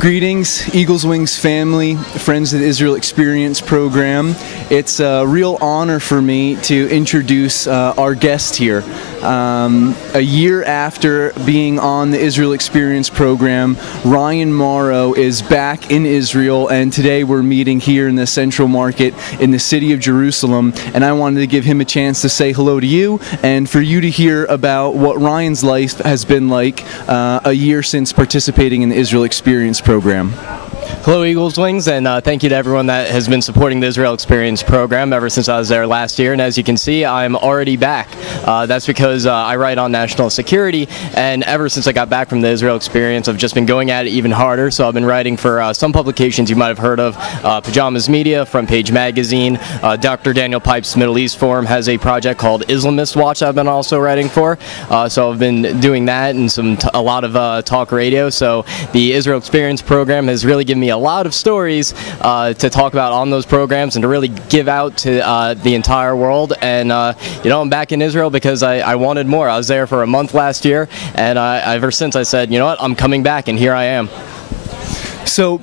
Greetings, Eagles Wings family, friends of the Israel Experience program. It's a real honor for me to introduce our guest here. A year after being on the Israel Experience program, Ryan Mauro is back in Israel, and today we're meeting here in the Central Market in the city of Jerusalem, and I wanted to give him a chance to say hello to you and for you to hear about what Ryan's life has been like a year since participating in the Israel Experience program. Hello, Eagles Wings, and thank you to everyone that has been supporting the Israel Experience program ever since I was there last year. And as you can see, I'm already back. That's because I write on national security, and ever since I got back from the Israel Experience, I've just been going at it even harder. So I've been writing for some publications you might have heard of, Pajamas Media, Front Page Magazine, Dr. Daniel Pipe's Middle East Forum has a project called Islamist Watch I've been also writing for. So I've been doing that and a lot of talk radio. So the Israel Experience program has really given me a lot of stories to talk about on those programs and to really give out to the entire world. And I'm back in Israel because I wanted more. I was there for a month last year, and ever since I said, you know what, I'm coming back, and here I am. So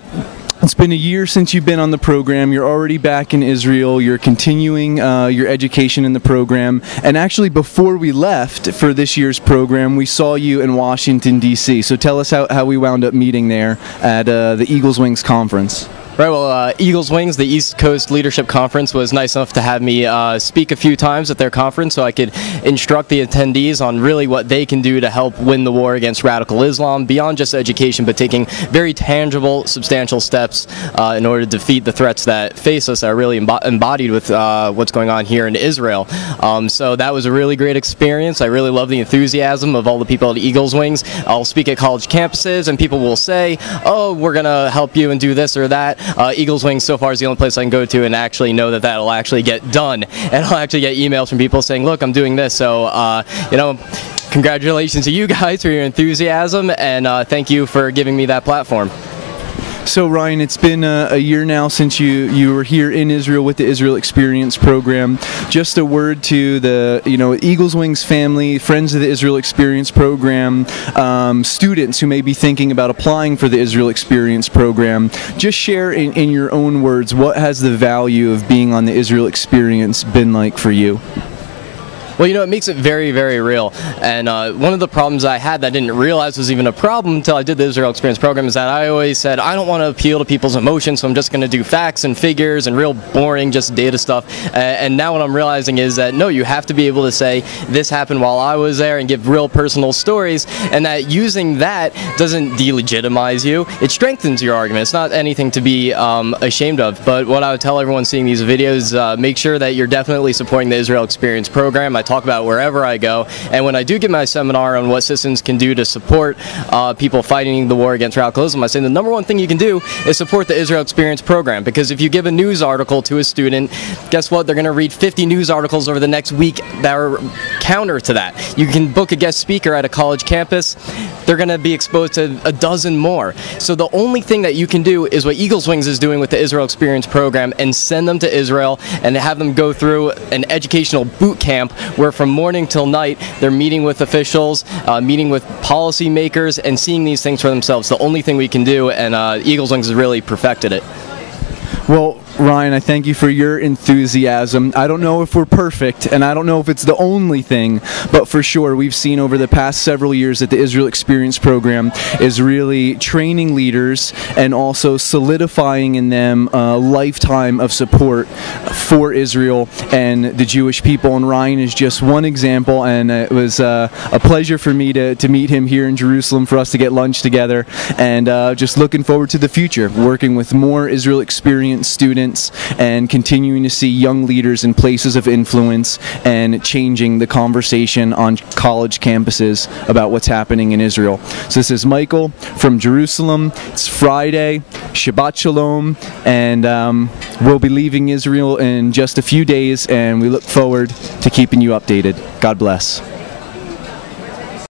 it's been a year since you've been on the program. You're already back in Israel. You're continuing your education in the program. And actually, before we left for this year's program, we saw you in Washington, D.C. So tell us how we wound up meeting there at the Eagles Wings conference. Right, well, Eagles Wings, the East Coast Leadership Conference, was nice enough to have me speak a few times at their conference so I could instruct the attendees on really what they can do to help win the war against radical Islam, beyond just education, but taking very tangible, substantial steps in order to defeat the threats that face us that are really embodied with what's going on here in Israel. So that was a really great experience. I really love the enthusiasm of all the people at Eagles Wings. I'll speak at college campuses, and people will say, oh, we're going to help you and do this or that. Eagles Wings so far is the only place I can go to and actually know that that'll actually get done. And I'll actually get emails from people saying, look, I'm doing this. So, congratulations to you guys for your enthusiasm, and thank you for giving me that platform. So Ryan, it's been a year now since you were here in Israel with the Israel Experience program. Just a word to the Eagles Wings family, friends of the Israel Experience program, students who may be thinking about applying for the Israel Experience program. Just share in your own words, what has the value of being on the Israel Experience been like for you? Well, it makes it very, very real. And one of the problems I had that I didn't realize was even a problem until I did the Israel Experience program is that I always said, I don't want to appeal to people's emotions, so I'm just going to do facts and figures and real boring, just data stuff. And now what I'm realizing is that, no, you have to be able to say, this happened while I was there, and give real personal stories, and that using that doesn't delegitimize you. It strengthens your argument. It's not anything to be ashamed of. But what I would tell everyone seeing these videos, make sure that you're definitely supporting the Israel Experience program. I talk about it wherever I go, and when I do give my seminar on what citizens can do to support people fighting the war against radicalism, I say the number one thing you can do is support the Israel Experience program, because if you give a news article to a student, guess what? They're going to read 50 news articles over the next week that are counter to that. You can book a guest speaker at a college campus, they're going to be exposed to a dozen more. So the only thing that you can do is what Eagles Wings is doing with the Israel Experience program, and send them to Israel and have them go through an educational boot camp where from morning till night they're meeting with officials, meeting with policymakers, and seeing these things for themselves. The only thing we can do, and Eagles Wings has really perfected it. Well, Ryan, I thank you for your enthusiasm. I don't know if we're perfect, and I don't know if it's the only thing, but for sure we've seen over the past several years that the Israel Experience program is really training leaders and also solidifying in them a lifetime of support for Israel and the Jewish people. And Ryan is just one example, and it was a pleasure for me to meet him here in Jerusalem, for us to get lunch together, and just looking forward to the future, working with more Israel Experience students and continuing to see young leaders in places of influence and changing the conversation on college campuses about what's happening in Israel. So this is Michael from Jerusalem. It's Friday, Shabbat Shalom, and we'll be leaving Israel in just a few days, and we look forward to keeping you updated. God bless.